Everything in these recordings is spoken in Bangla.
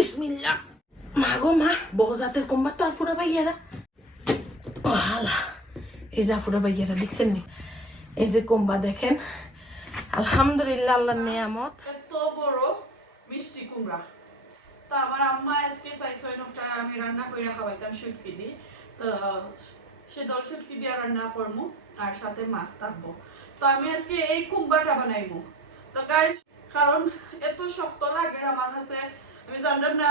বিসমিল্লাহ। মা গো মা, বহুজাতের কুম্বা তো আফুরা ভাইয়ারা। আল্লাহ, এই যে আফুরা ভাইয়ারা দেখছেন নি, এই যে কুম্বা দেখেন, আলহামদুলিল্লাহ আল্লাহর নিয়ামত। এত বড় মিষ্টি কুমড়া। তো আমার আম্মা আজকে চাইছয়নটা আমি রান্না করে খাওয়াইতাম শুটকি দিয়ে। তো সে দল শুটকি দিয়ে রান্না করবো আর সাথে মাছ থাকবো। তো আমি আজকে এই কুমড়াটা বানাইবো। তো গাইস, কারণ এত শক্ত লাগে আমার কাছে, আমি জানলাম না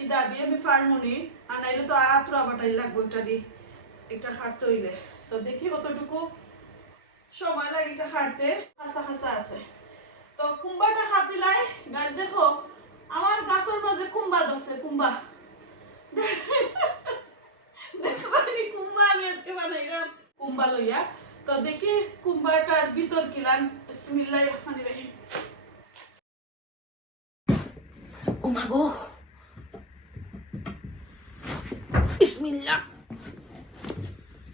ইদা দিয়ে আমি ফার্মুনি আর নাইলে তো আত্রা বাটাই লাগবো এটা দিয়ে একটা খাটতে হইলে। তো দেখি কতটুকু সময় লাগে এটা খাটতে। হাসা হাসা আছে। তো কুম্বাটা খাতিলাই গাছ দেখো, আমার গাছের মাঝে কুম্বা ধরছে। কুম্বা দেখবানি কুম্বা আমি আজকে বানাইলাম কুম্বা লইয়া। তো দেখি কুম্বাটার ভিতর কিলান। বিসমিল্লাহির রহমানির রহিম। ও মা গো, বিসমিল্লাহ।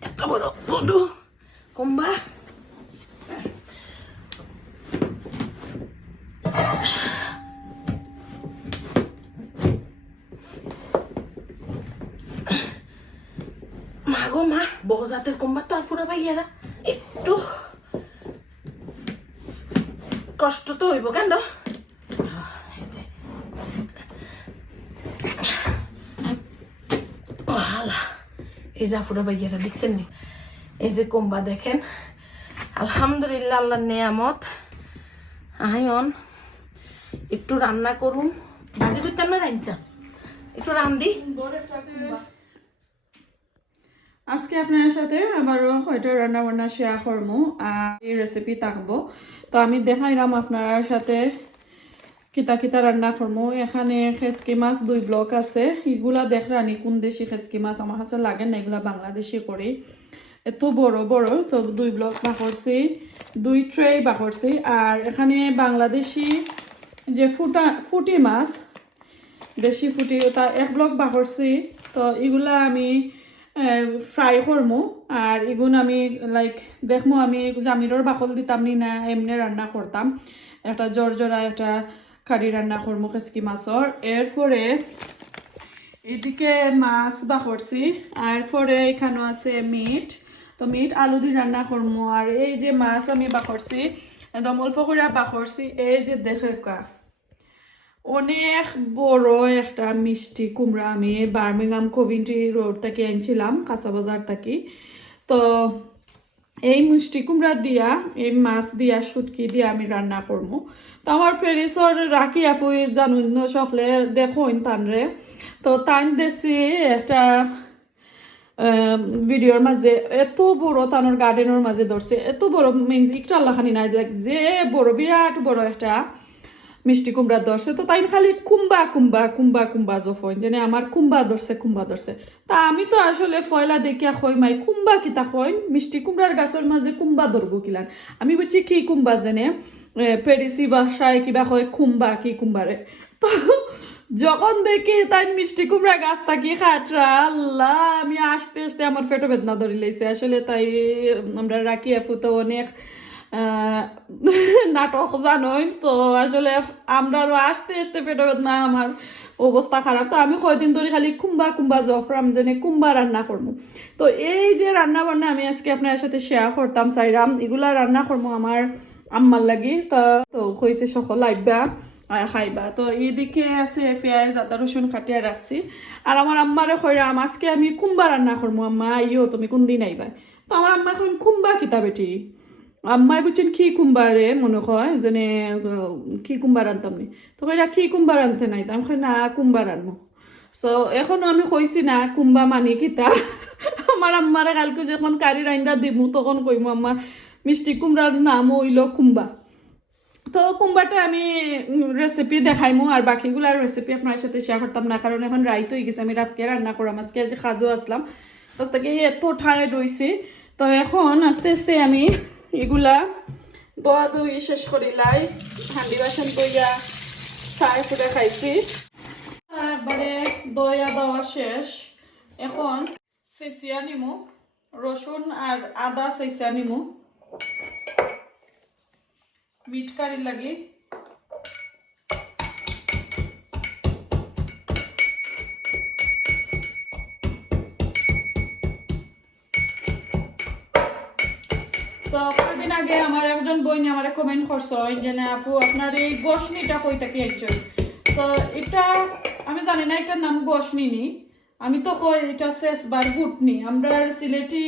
এত বড় বড় কুম্বা। মা গো মা, বহুজাতের কুম্বা তো আফুরা ভাইয়ারা, একটু কষ্ট তো হইব কেন। এই যে আফুরা ভাইয়ারা দেখছেন নি, এই যে কুম্বা দেখেন, আলহামদুলিল্লাহ আল্লাহর নিয়ামত। আয়ন একটু রান্না করুন, ভাজি করতাম না রান্না, একটু রান্ধি। আজকে আপনার সাথে আবারও হয়তো রান্না বান্না শেয়ার করবো আর এই রেসিপি থাকবো। তো আমি দেখাইলাম আপনার সাথে কিতা কিতা রান্না করবো। এখানে খেচকি মাছ 2 ব্লক আছে। এগুলা দেখরানি কোন দেশি খেচকি মাছ, আমার কাছে লাগে না, এগুলা বাংলাদেশি করি। এত বড় বড়। তো 2 ব্লক বাকরছি, 2 ট্রে বাকরছি। আর এখানে বাংলাদেশি যে ফুটি মাছ, দেশি ফুটি, ওটা 1 ব্লক বাকরছি। তো এগুলা আমি ফ্রাই করবো। আর এগুলো আমি লাইক দেখবো আমি জামিরর বাকল দিতাম নি না, এমনি রান্না করতাম। একটা জর্জরা একটা কারি রান্না করবো খেচকি মাছর। এরপরে এদিকে মাছ বাকরছি। আর পরে এখানে আছে মিট। তো মিট আলু দিয়ে রান্না করবো। আর এই যে মাছ আমি বাকরছি, একদম অল্প করে বাকরছি। এই যে দেখে অনেক বড় একটা মিষ্টি কুমড়া আমি বার্মিংহাম কভিন্ট্রি রোড থেকে আনছিলাম, কাঁচা বাজার থেকে। তো এই মিষ্টি কুমড়া দিয়া, এই মাছ দিয়া, শুটকি দিয়া আমি রান্না করবো। তো আমার প্যারিসর রাখি আপু জানুন সকলে দেখুন তানরে। তো তান দেশি একটা ভিডিওর মাঝে এত বড় তানোর গার্ডেনের মাঝে ধরছে, এত বড় মিন্স একটু আল্লাহানি নাই, যে বড় বিরাট বড় একটা মিষ্টি কুমড়া ধরছে। তো তাই খালি কুম্বা কুম্বা কুম্বা কুম্বা জফন যেন আমার কুম্বা ধরছে কুম্বা ধরছে। তা আমি তো আসলে ফয়লা দেখিয়া কই মাই কুম্বা কিতা কইন, মিষ্টি কুমড়ার গাছের মাঝে কুম্বা ধরবো কিলান। আমি বুঝছি কি কুম্বা যেনে পেরিসি বাসায় কিবা কয় কুম্বা, কি কুম্বারে। তো যখন দেখি তাই মিষ্টি কুমড়া গাছ থাকি খাটরা, আল্লাহ, আমি আসতে আসতে আমার পেটে বেদনা ধরে লেগেছে আসলে। তাই আমরা রাখি আপু তো অনেক নাটক জানোই। তো আসলে আমরাও আসতে আসতে পেটে বেদনা, আমার অবস্থা খারাপ। তো আমি কয়দিন ধরে খালি কুম্বা কুম্বা জফরাম যেন কুম্বা রান্না করবো। তো এই যে রান্না বান্না আমি আজকে আপনার সাথে শেয়ার করতাম চাইরাম, এগুলা রান্না করবো আমার আম্মার লাগি। তো হইতে সকল আইবা খাইবা। তো এইদিকে আছে পেঁয়াজ আদা রসুন কাটিয়া রাখছি। আর আমার আম্মারে কইরাম আজকে আমি কুম্বা রান্না করবো, আম্মা আইও তুমি কোন দিন আইবা। তো আমার আম্মা কইন কুম্বা কিতা বেটি, আম্মাই বুঝছেন কি কুম্বারে মনে হয় যেন কি কুম্বার আনতাম নি। তো কইরা কি কুম্বার আনতে নাই, আমি কই না কুম্বার আনবো। সো এখনো আমি কইছি না কুম্বা মানি কিতা। আমার আম্মারে কালকে যখন কারি রান্দা দিমু তখন কইমু আম্মা মিষ্টি কুমড়ার নাম হইল কুম্বা। তো কুম্বাটা আমি রেসিপি দেখাইমু, আর বাকিগুলার রেসিপি আপনার সাথে শেয়ার করতাম না, কারণ এখন রাইত হয়ে গেছে, আমি রাতকে রান্না করাম। আজকে আজ খাজো আসলাম, আজ থেকে এত টায়ার্ড হয়েছি। তো এখন আস্তে আস্তে আমি এগুলা দোয়া দই শেষ করিলাই, হান্ডি বাসন কইয়া চায় ফুটে খাইছি, একবারে দয়া দেওয়া শেষ। এখন চেঁচিয়া নিমু, রসুন আর আদা চেঁচিয়া নিমু মিট কারি লাগি। আগে আমার একজন বইনি আমার কমেন্ট করছো যে না আপু আপনার এই গোশনিটা কই থেকে আইছেন তো এটা আমি জানি না এটার নাম গোশনি নি আমি তো কই এটা শেষ বার গুটনি আমরা সিলেটি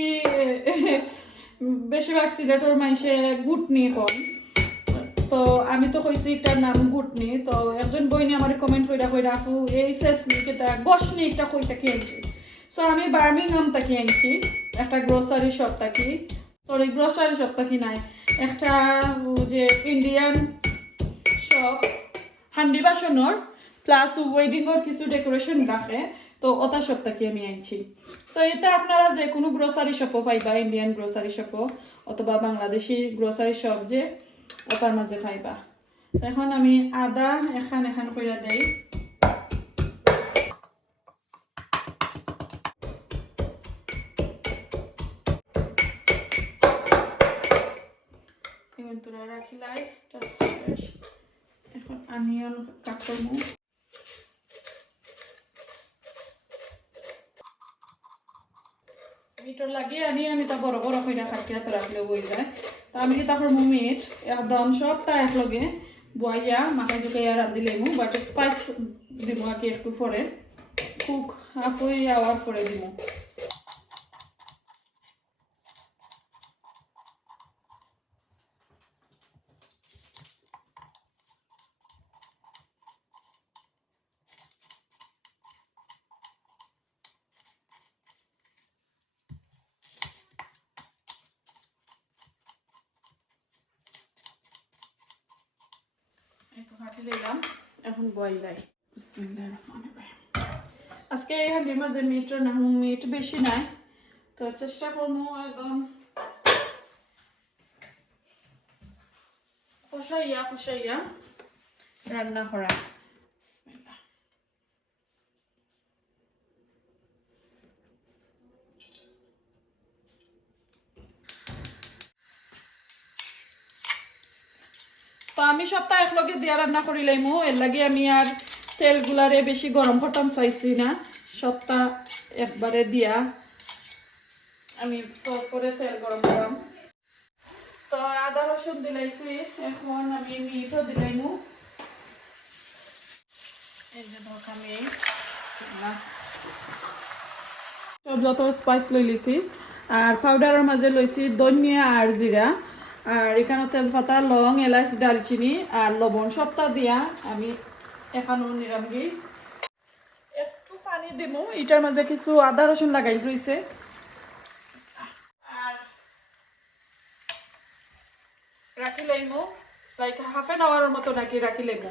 বেশিরভাগ সিলেটের মানুষে গুটনি কয় তো আমি তো কইছি এটার নাম গুটনি তো একজন বইনি আমার কমেন্ট কইরা কইরা আপু এই শেষ নি এটা গোশনি এটা কই থেকে আইছে সো আমি বার্মিংহাম থেকে আনছি একটা গ্রোসারি শপ থেকে সরি গ্রোসারি শপ থেকে নাই একটা যে ইন্ডিয়ান শপ হান্ডি বাসনের প্লাস ওয়েডিংয়ের কিছু ডেকোরেশন রাখে তো ওটা শপ থেকে আমি আনছি সো এটা আপনারা যে কোনো গ্রোসারি শপও পাইবা ইন্ডিয়ান গ্রোসারি শপও অথবা বাংলাদেশি গ্রোসারি শপ যে ওটার মাঝে পাইবা এখন আমি আদা এখান কইরা দেই তুলা রাখিলাই এখন অনিয়ন কাটবো মিটর লাগিয়ে আনি আমি তা বড় বড় কইরা কাটিয়া তো রাখলে বই যায় তা আমি তা করবো মিট একদম সবটা একলগে বইয়া মাথায় ঢুকাইয়া রাঁধিলে বাট স্পাইস দিব আর কি একটু পরে কুক হাফ হয়ে আওয়ার পরে দিব এখন বইলাই বিসমিল্লাহির রহমানির রহিম আজকে এই হাঁড়ির মাঝে মিটর না মিট বেশি নাই তো চেষ্টা করবো একদম কষাইয়া রান্না করা বিসমিল্লাহ তো আমি সপ্তাহ একলগে দিয়া রান্না করি লাইমু এর লাগে আমি আর তেলগুলারে বেশি গরম করতাম চাইছি না সপ্তাহ একবারে দিয়া আমি করে তেল গরম করলাম তো আদা রসুন দিলাইছি এখন আমি মিটও দিলাইমু এই যে ধোকা মিট সব যত স্পাইস লই লিছি আর পাউডারের মাঝে লইছি ধনিয়া আর জিরা আর এখানে তেজপাতা লং এলাচ ডালচিনি আর লবণ সবটা দিয়া আমি এখানেও নিরামগি একটু পানি দিব এটার মাঝে কিছু আদা রসুন লাগাই রয়েছে আর রাখি লাইমু লাইক হাফ এন আওয়ারের মতো নাকি রাখি লাইমু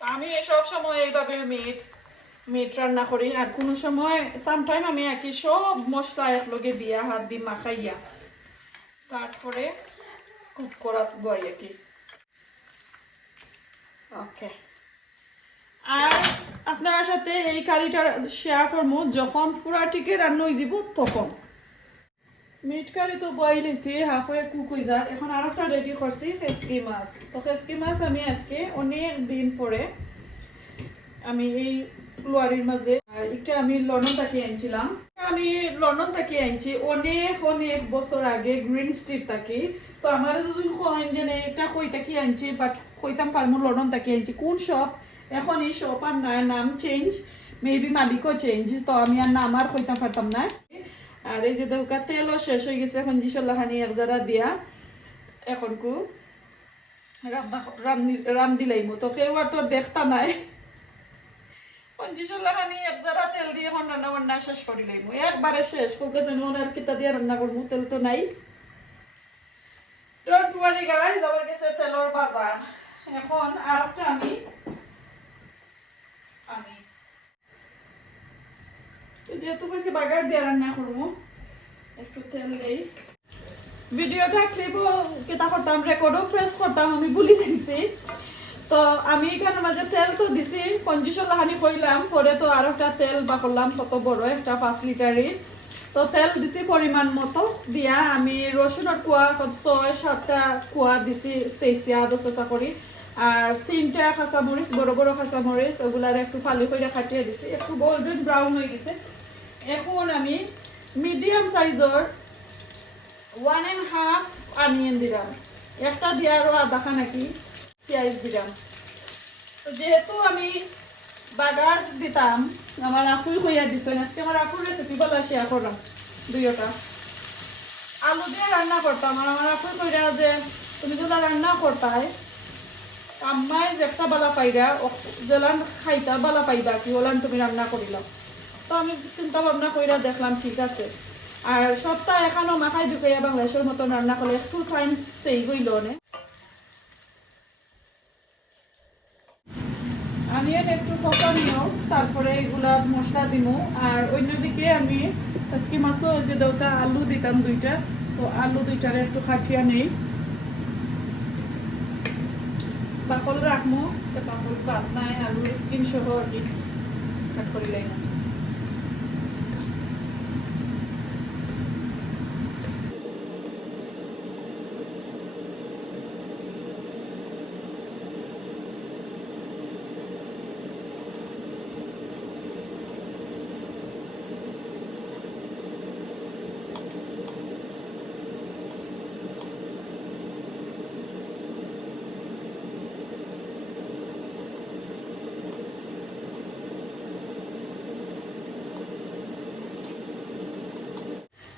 আমি সব সময় এইভাবে মিট রান্না করি আর কোনো সময় সামটাইম আমি একই সব মশলা একলগে দিয়া হাত দিয়ে মাখাইয়া তারপরে কুক করা বই আর কি ওকে আর আপনার সাথে এই কারিটা শেয়ার করবো যখন পুরাটিকে রান্না হয়ে যাব তখন মিট কারি তো বই নিয়েছি হাফ হয়ে কুক হয়ে যায় এখন আর একটা রেডি করছি খেসকি মাছ তো খেসকি মাছ আমি আজকে অনেক দিন পরে আমি এই লোয়ারির মাঝে একটা আমি লন্ডন থেকে আনছিলাম আমি লন্ডন থেকে আনছি অনেক বছর আগে গ্রিন স্ট্রিট থেকে তো আমার যদি কইন যে এটা কই থেকে আনছি বাট কইতাম পারমু লন্ডন থেকে আনছি কোন শপ এখন এই শপ আর না নাম চেঞ্জ মেবি মালিকও চেঞ্জ তো আমি আর নাম আর কইতাম পারতাম না আর এই যে দৌকা তেলও শেষ হয়ে গেছে এখন জিসল্লাহানি এক জারা দিয়া এখন কু রান দিলাইমু তো কেউ আর তো দেখতা নাই পঞ্চিশলাখানি এক জারা তেল দিয়ে এখন রান্না বান্না শেষ করি লাইমু একবারে শেষ কোকে যেন আর কিতা দিয়ে রান্না করবো তেল তো নাই ডোন্ট ওয়ারি গাইস আমার কাছে তেলর বাজার এখন আর একটা আমি যেহেতু বেশি বাগার দিয়ে রান্না করবো একটু তেল দেই ভিডিওটা ক্লিপও কেতা করতাম রেকর্ডও প্রেস করতাম আমি ভুলি গেছি তো আমি এখানে মাঝে তেল তো দিছি 25 লাহানি কইলাম পরে তো আর একটা তেল বা করলাম কত বড় একটা 5 লিটারের তো তেল দিছি পরিমাণ মতো দিয়া আমি রসুনের কুয়া 6-7টা কুয়া দিছি সেইসিয়া দশটা করি আর 3টা কাঁচামরিচ বড় বড় কাঁচামরিচ ওগুলার একটু ফালি করে কাটিয়ে দিছি একটু গোল্ডেন ব্রাউন হয়ে গেছে এখন আমি মিডিয়াম সাইজের 1.5 অনিয়ন দিলাম, একটা দিয়ে আরো আধা নাকি পেঁয়াজ দিলাম। তো যেহেতু আমি বাগার দিতাম, আমার আপুই হইয়া দিছেন, আজকে আমার আপুর রেসিপি বলা শেয়ার করলাম। দুইটা আলু দিয়ে রান্না করতাম, আর আমার আপুর কইরা যে তুমি যদি রান্না করতাই আম্মাই যে একটা বালা পাইরা জেলান খাইতা বালা পাইবা কি ওলান তুমি রান্না করিলাম। তো আমি চিন্তা ভাবনা কইরা দেখলাম ঠিক আছে। আর সপ্তাহ এখানো মাখাই ঢুকাইয়া বাংলাদেশের মতন রান্না করলে একটু টাইম সেই গইল নে। আমি একটু কষা নিও, তারপরে এগুলা মশলা দিব। আর অন্যদিকে আমি আজকে মাছও যে দুটা আলু দিতাম দুইটা, তো আলু দুইটারে একটু খাটিয়া নেই, বাকল রাখবো। বাকল বাদ নাই, আলুর স্কিন সহ আর কি কাট করিলাই না।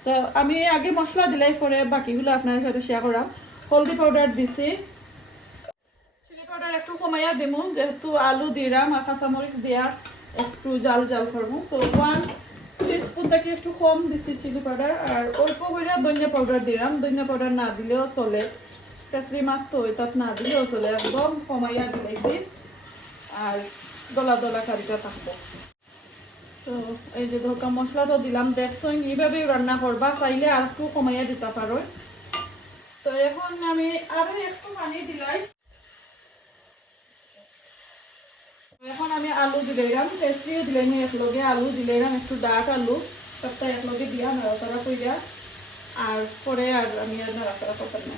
তো আমি আগে মশলা দিলাই পরে বাকিগুলো আপনার সাথে শেয়ার করা। হলদি পাউডার দিছি, চিলি পাউডার একটু কমাইয়া দিব যেহেতু আলু দিলাম আর কাঁচামরিচ দিয়া একটু জাল জাল করবো। তো 1 টিস্পুন থেকে একটু কম দিছি চিলি পাউডার। আর অল্প করে ধনিয়া পাউডার দিলাম, ধনিয়া পাউডার না দিলেও চলে, কাঁচরি মাছ তো ওইটাত না দিলেও চলে, একদম কমাইয়া দিলাইছি। আর দলা দলা কারিটা থাকবো। তো এই যে ধোকা মশলাটা দিলাম, দেখছেন এইভাবেই রান্না করবা, চাইলে আর একটু কমাইয়া দিতে পারো। তো এখন আমি আরো একটু পানি দিলাই। এখন আমি আলু দিলাম, পেস্ট্রিও দিলাম একলগে, আলু দিলাম একটু ডাক আলু, সবটা একলগে দিয়া নাড়াচাড়া কইরা। আর পরে আর আমি আর নাড়াচাড়া করতাম না।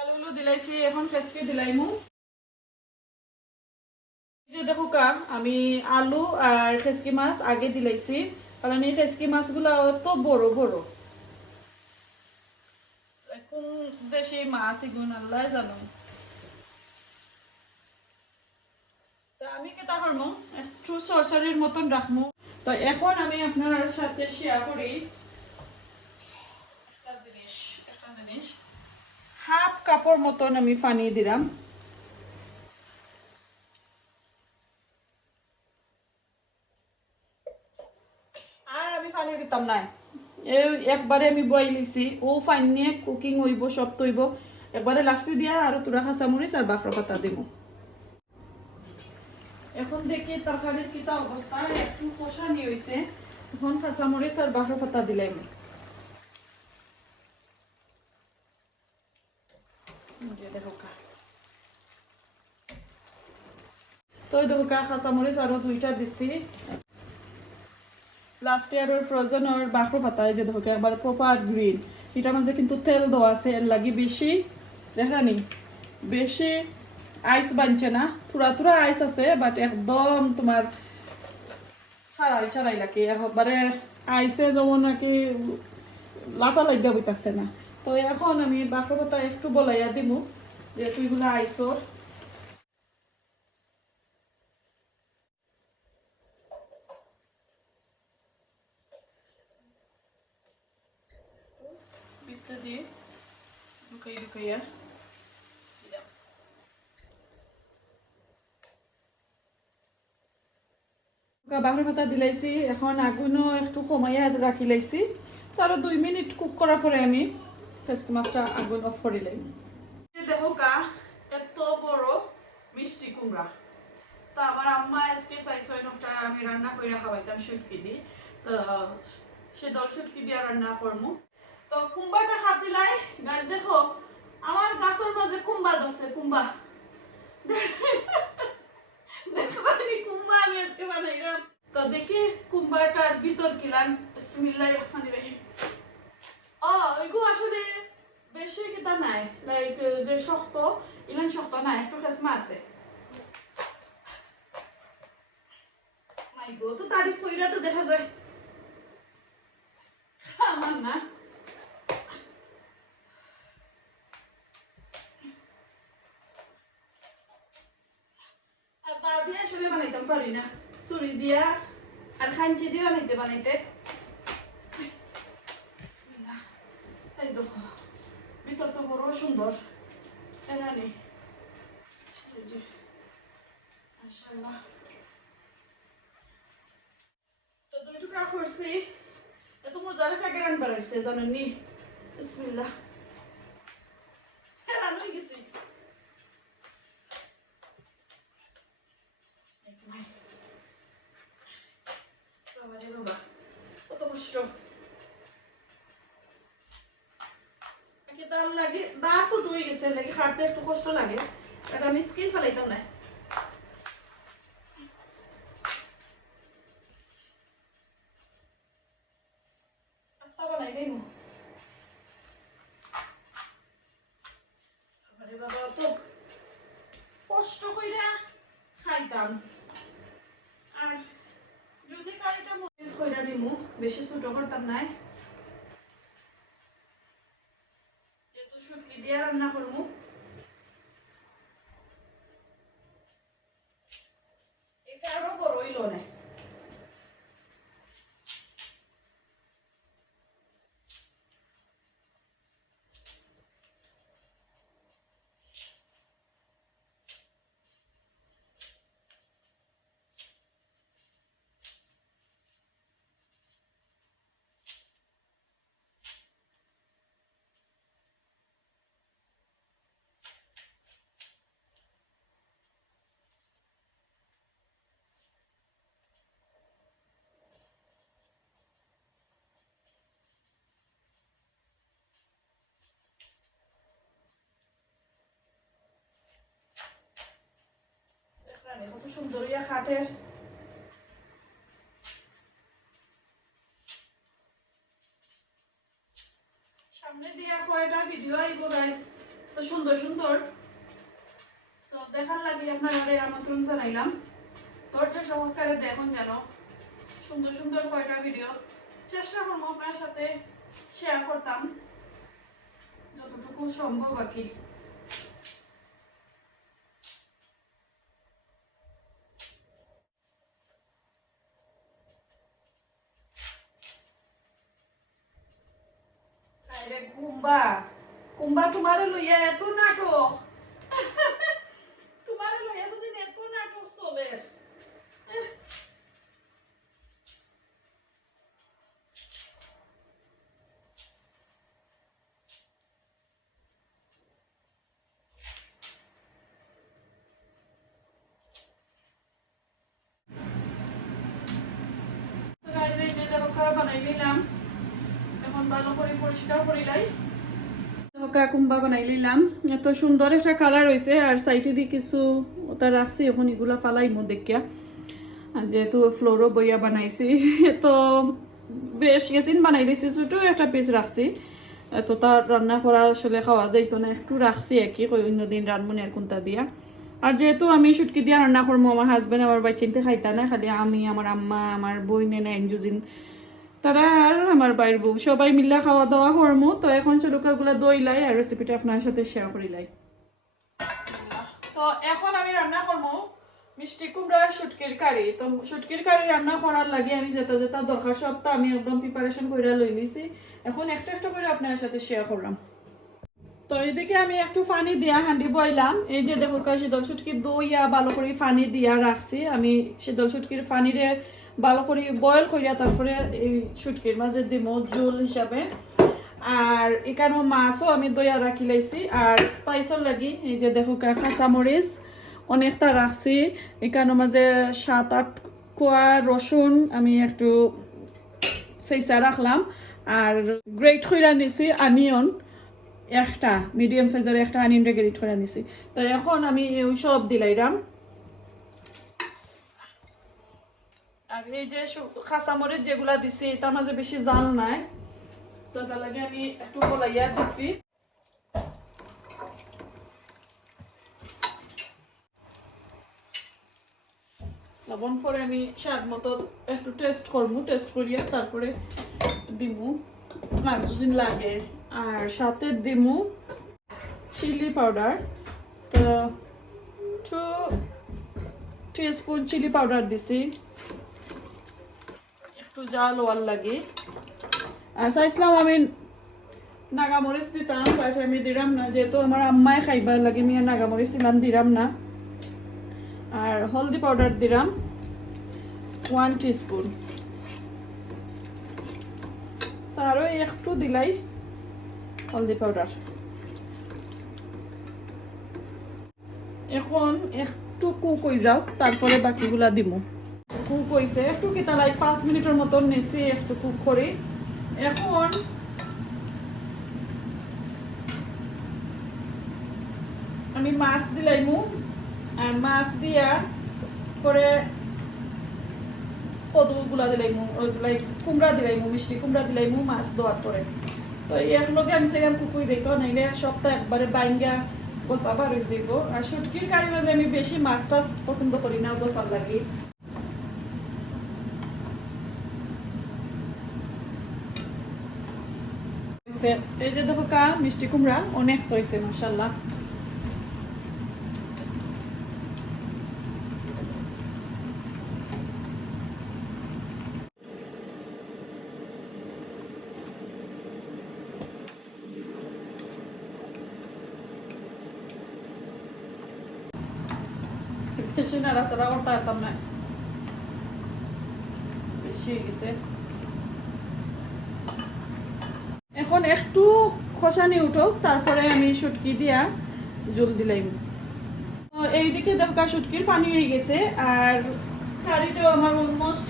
আলুগুলো দিলাইছি, এখন পেস্ট্রি দিলাইমু। দেখো কা আমি আলু আর খেসকি মাছ আগে দিলাইছি, কারণ এই খেসকি মাছগুলো তো বড় বড়, এখন দেশি মাছ এগুলো আল্লাহ জানো। আমি কেটা করবো একটু সরসারির মতন রাখবো। তো এখন আমি আপনার সাথে শেয়ার করি একটা জিনিস। হাফ কাপড় মতন আমি পানি দিলাম। পানি দিতাম না, একবারে আমি বয়েল দিছি। ও ফাইন নিয়ে কুকিং হইব, সব তৈব একবারে লাস্টে দিয়া আর তুরা কাঁচামরিচ আর বাকরা পাতা দিব। এখন দেখি তরকারির কিটা অবস্থা, একটু কষানি হয়েছে, এখন কাঁচামরিচ আর বাকরা পাতা দিলাম। তো দেখো কাঁচামরিচ আরো 2টা দিছি, লাস্ট ইয়ারের ফ্রোজেন আর বাকরো পাতায় যে ধোকে একবার প্রপার গ্রিন, এটার মাঝে কিন্তু তেল দেওয়া আছে, এর লাগি বেশি দেখানি বেশি আইস বানছে না, থোড়া থোড়া আইস আছে, বাট একদম তোমার ছাড়াই ছাড়াই লাগে, একবারে আইসে যেমন নাকি লাটা লাগিয়া বইতাছে না। তো এখন আমি বাকরো পাতা একটু বলাইয়া দিব যেহেতু এগুলো আইসর। দিয়ে ঢুকাইয়া বাকরি পাতা দিলাইছি, এখন আগুনও একটু কমাইয়া রাখি লাইছি। তো আরো 2 মিনিট কুক করার পরে আমি ফেসকি মাছটা আগুন অফ করিলাম। দেখো কা এত বড় মিষ্টি কুমড়া, তা আমার আম্মা আজকে 6-9টা আমি রান্না করে খাওয়াইতাম শুটকি দি, তো সে দল শুটকি দিয়ে রান্না করবো। তো কুম্বাটা খাতিলাই গাছ, দেখো আমার গাছের মাঝে কুম্বা ধরছে, কুম্বা দেখবানি কুম্বা আমি আজকে বানাইলাম। তো দেখি কুম্বাটার ভিতর কিলান, বিসমিল্লাহির রহমানির রহিম। ওইগু আসলে বেশি কিতা নাই, লাইক যে শক্ত ইলান শক্ত না, একটু খেসমা আছে। মাই গো, তো তারিফ কইরা তো দেখা যায় আমার না আর দা দিয়ে আসলে বানাইতাম পারি না, ছুরি দিয়া আর খাঞ্চি দিয়ে বানাইতে এই দেখো ভিতর তো বড় সুন্দর এখানে এই যে মাশাআল্লাহ। তো দুই টুকরা করছি, এত মজার একটা গ্রান বাড়াইছে জানেননি। বিসমিল্লাহ রান্না হয়ে গেছি। বাবা কত কষ্ট দাল লাগে, দা ছোট হয়ে গেছে লাগে হাঁটতে একটু কষ্ট লাগে, আর আমি স্কিন ফেলাইতাম না। আস্তা বানাই গাইমু আরে বাবা তো কষ্ট কইরা খাইতাম। আর যদি কারিটা মরিচ কইরা দিমু, বেশি ছোট করতাম নাই, যেহেতু শুটকি দিয়ে রান্না করবো। এটা আরো বড় হইল না। কত সুন্দর ইয়া খাটের সামনে দিয়া কয়টা ভিডিও আইব গাইস, তো সুন্দর সুন্দর সব দেখার লাগি আপনাদের আমন্ত্রণ জানাইলাম। ধৈর্য সহকারে দেখুন যেন সুন্দর সুন্দর কয়টা ভিডিও চেষ্টা করবো আপনার সাথে শেয়ার করতাম যতটুকু সম্ভব আর কি। কুম্বা কুম্বা তোমার লইয়া এত নাটক, তোমার লইয়া বুঝি এত নাটক চলে। বানাই নিলাম, এখন ভালো করে পরিষ্কার করিলাই। কুম্বা বানাই নিলাম, এত সুন্দর একটা কালার হয়েছে। আর সাইডে দিয়ে কিছু ওটা রাখছি, এখন এগুলা ফালাইমো দেখিয়া, যেহেতু ফ্লোরও বইয়া বানাইছি। তো বেশ গেছিন বানাই দিছি, ছোট একটা পিস রাখছি, এত তার রান্না করা আসলে খাওয়া যাইতো না, একটু রাখছি একই কই অন্যদিন রান্না কোনটা দিয়া। আর যেহেতু আমি শুটকি দিয়া রান্না করবো, আমার হাজবেন্ড আমার বাই চিনতে খাইতা না, খালি আমি, আমার আম্মা, আমার বই নেনা এনজুজিন তারা আর আমার বাইর বউ সবাই মিল্লা খাওয়া দাওয়া করবো। তো এখন চলুকাগুলা দইলাই আর রেসিপিটা আপনার সাথে শেয়ার করিলাই। তো এখন আমি রান্না করবো মিষ্টি কুমড়ার শুটকির কারি। তো শুটকির কারি রান্না করার লাগে আমি যেটা যেটা দরকার সবটা আমি একদম প্রিপারেশন করে লই নিছি, এখন একটা একটা করে আপনার সাথে শেয়ার করলাম। তো এদিকে আমি একটু পানি দিয়া হাঁডি বইলাম, এই যে দেখো শীতল শুটকি দইয়া ভালো করে পানি দিয়া রাখছি। আমি শীতল শুটকির পানিরে ভালো করে বয়েল করিয়া তারপরে এই শুটকির মাঝে দিব জোল হিসাবে। আর এখানে মাছও আমি দইয়া রাখি লাইছি। আর স্পাইসর লাগি এই যে দেখো কাঁচামরিচ অনেকটা রাখছি, এখানে মাঝে 7-8 কোয়া রসুন আমি একটু সেইসা রাখলাম। আর গ্রেট কইরা নিছি আনিয়ন, একটা মিডিয়াম সাইজের একটা আনিয়ন গ্রেট করে নিছি। তো এখন আমি ওই সব দিলাইরাম। আর এই যে কাঁচামরিচ যেগুলা দিছি এটার মাঝে বেশি জাল নাই, তো তার লাগে আমি একটু বলাইয়া দিছি। লবণ পরে আমি স্বাদ মতো একটু টেস্ট করবো, টেস্ট করিয়া তারপরে দিমু। মার্জিন লাগে আর সাথে দিমু চিলি পাউডার তো 2 টিস্পুন চিলি পাউডার দিছি একটু জাল হওয়ার লাগে আর চাইছিলাম আমি নাগামরিচ দিতাম বাট আমি দিলাম না যেহেতু আমার আম্মায় খাইবার লাগে আমি নাগামরিচ দিলাম দিলাম না আর হলদি পাউডার দিলাম 1 টিস্পুন আরও একটু দিলাই হলদি পাউডার এখন একটু কুক হয়ে যাও তারপরে বাকিগুলা দিমু কুক হয়েছে একটু কিতা লাইক 5 মিনিটের মতন নেছি একটু কুক করি এখন আমি মাছ দিলাইমু আর মাছ দিয়া পরে কদুগুলা দিলাইমু লাইক কুমড়া দিলাইমু মিষ্টি কুমড়া দিলাইমু মাছ দেওয়ার পরে তো একলগে আমি সেখানে কুক হয়ে যাইতো নাইলে সপ্তাহ একবারে বাইঙ্গা গোসাবার হয়ে যাইব আর শুটকির কারি মধ্যে আমি বেশি মাছ টাছ পছন্দ করি না গোসার লাগে এই যে দেখো কা মিষ্টি কুমড়া অনেক হয়েছে মাশাআল্লাহ বেশি নাড়াচাড়া করতে পারতাম না বেশি হয়ে গেছে এখন একটু খসানি উঠুক তারপরে আমি শুটকি দিয়া জল দিলাম এইদিকে দেখো শুটকির পানি হয়ে গেছে আর কারিটাও আমার অলমোস্ট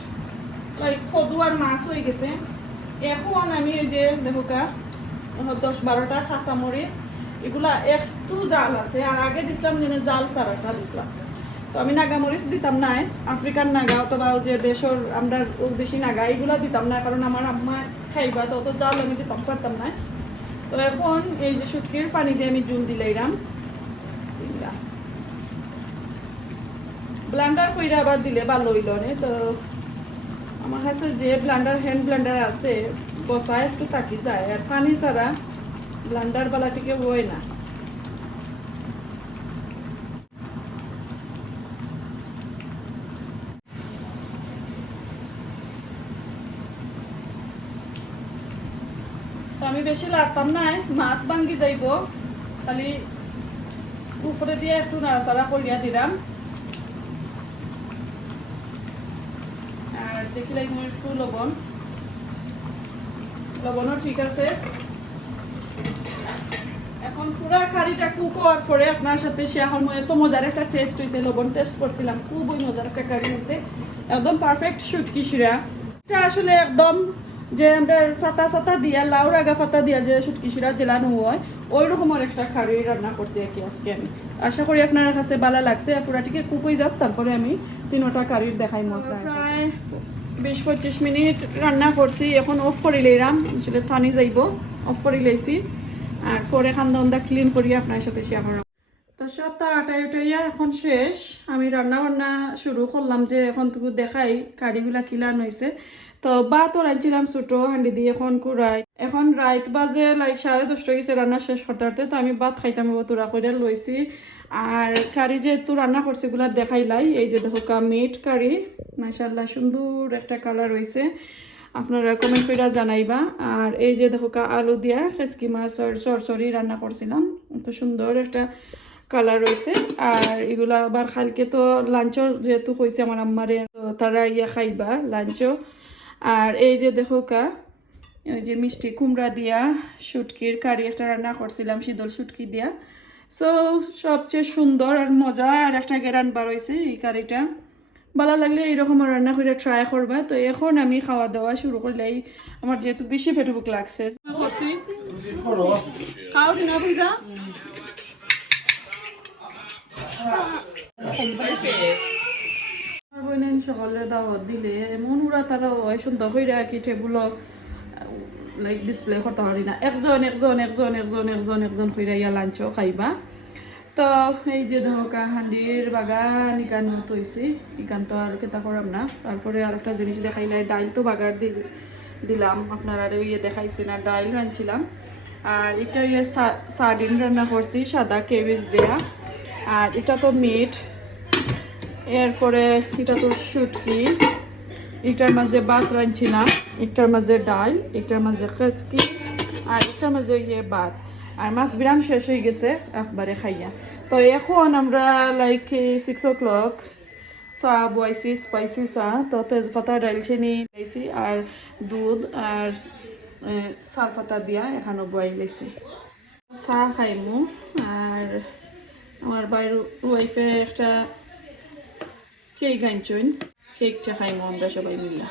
লাইক খদু আর মাছ হয়ে গেছে এখন আমি এই যে দেখো 10-12টা কাঁচামরিচ এগুলা একটু জাল আছে আর আগে দিছিলাম যেন জাল সারাটা দিছিলাম তো আমি নাগামরিচ দিতাম না আফ্রিকান নাগা অথবা যে দেশের আমরা বেশি নাগা এগুলা দিতাম না কারণ আমার আম্মা খাইবা তো অত জাল আমি দিতাম পারতাম না তো এখন এই যে শুটকির পানি দিয়ে আমি জল দিলাইরাম ব্লেন্ডার কইরা আবার দিলে ভালো হইল না তো আমার কাছে যে ব্লেন্ডার হ্যান্ড ব্লেন্ডার আছে বসায় একটু থাকি যায় আর পানি ছাড়া ব্লেন্ডার বালাটিকে বই না আমি বেশি লাড়তাম না মাছ ভাঙ্গি যাইব খালি উপরে দিয়ে একটু নাড়াচাড়া করিয়া দিলাম আর দেখিলাই একটু লবণও ঠিক আছে এখন পুরা কারিটা কুক হওয়ার পরে আপনার সাথে শেয়ার হল এত মজার একটা টেস্ট হয়েছে লবণ টেস্ট করছিলাম খুবই মজার একটা কারি হয়েছে একদম পারফেক্ট শুটকি শিরা এটা আসলে একদম যে আমরা ফাতা সাতা দিয়া লাউর আগা ফাতা দিয়া যে শুটকি শিরা জেলানো হয় ওই রকমের একটা কারি রান্না করছি আর কি আজকে আমি আশা করি আপনার কাছে ভালো লাগছে পুরাটিকে কুক হয়ে যাক তারপরে আমি 3টা কারির দেখাই প্রায় 20-25 মিনিট রান্না করছি এখন অফ করে লইলাম আসলে টানি যাইব অফ করে লইছি আর পরে খান্দা ক্লিন করি আপনার সাথে শেয়ার করব তো সবটা আটাই উঠাইয়া এখন শেষ আমি রান্না বান্না শুরু করলাম যে এখন তো দেখাই কারিগুলা কিলান হয়েছে তো ভাতও রাঁধছিলাম ছোটো হাঁডি দিয়ে এখন কুড়াই এখন রাত বাজে লাইক 10:30 গেছে রান্না শেষ করতে তো আমি ভাত খাইতাম তোরা করে লইছি আর কারি যেহেতু রান্না করছে এগুলা দেখাইলাই এই যে দেখো মিট কারি মাশাআল্লাহ সুন্দর একটা কালার হয়েছে আপনারা কমেন্ট করে জানাইবা আর এই যে দেখো আলু দিয়া খেসকি মাছ আর সরসরি রান্না করছিলাম তো সুন্দর একটা কালার রয়েছে আর এগুলা আবার কালকে তো লাঞ্চও যেহেতু কইছে আমার আম্মারে তারা খাইবা লাঞ্চও আর এই যে দেখো ওই যে মিষ্টি কুমড়া দিয়া শুটকির কারি একটা রান্না করছিলাম শীতল শুটকি দিয়া সো সবচেয়ে সুন্দর আর মজা আর একটা গেরান বার হয়েছে এই কারিটা ভালো লাগলে এইরকম রান্না করে ট্রাই করবা তো এখন আমি খাওয়া দাওয়া শুরু করলে আমার যেহেতু বেশি পেটে বুক লাগছে খাও কিনা বুঝা সকালে দাওয়াত দিলে এমন উড়া তারা হয় সুন্দর হয়ে কি টেবুল লাইক ডিসপ্লে করতে পারি না একজন হইরা ইয়া লাঞ্চও খাইবা তো এই যে ধোকা হান্ডির বাগান ইকানো তৈছি ইকান তো আর কেতা করাম না তারপরে আর একটা জিনিস দেখাইলাই ডাইল তো বাগার দিলাম আপনারা ইয়ে দেখাইছি না, ডাল রাঁধছিলাম। আর এটা ইয়ে সার্ডিন রান্না করছি সাদা কেবেজ দেয়া। আর এটা তো মিট, এরপরে এটা তো শুটকি, এটার মাঝে ভাত রাঁধছিলাম, একটার মাঝে ডাল, একটার মাঝে খেসকি, আর একটার মাঝে ইয়ে ভাত। আর মাছ বিরান শেষ হয়ে গেছে একবারে খাইয়া। তো এখন আমরা লাইক 6 o'clock চা বয়াইছি, স্পাইসি চা। তো তেজপাতা ডালচিনি দিয়েছি আর দুধ আর চাল পাতা দিয়া এখানে বয়াই লাইছি। চা খাইমু। আর আমার বাইর ওয়াইফে একটা কেক আনছুন, কেকটা খাইমু আমরা সবাই মিলা।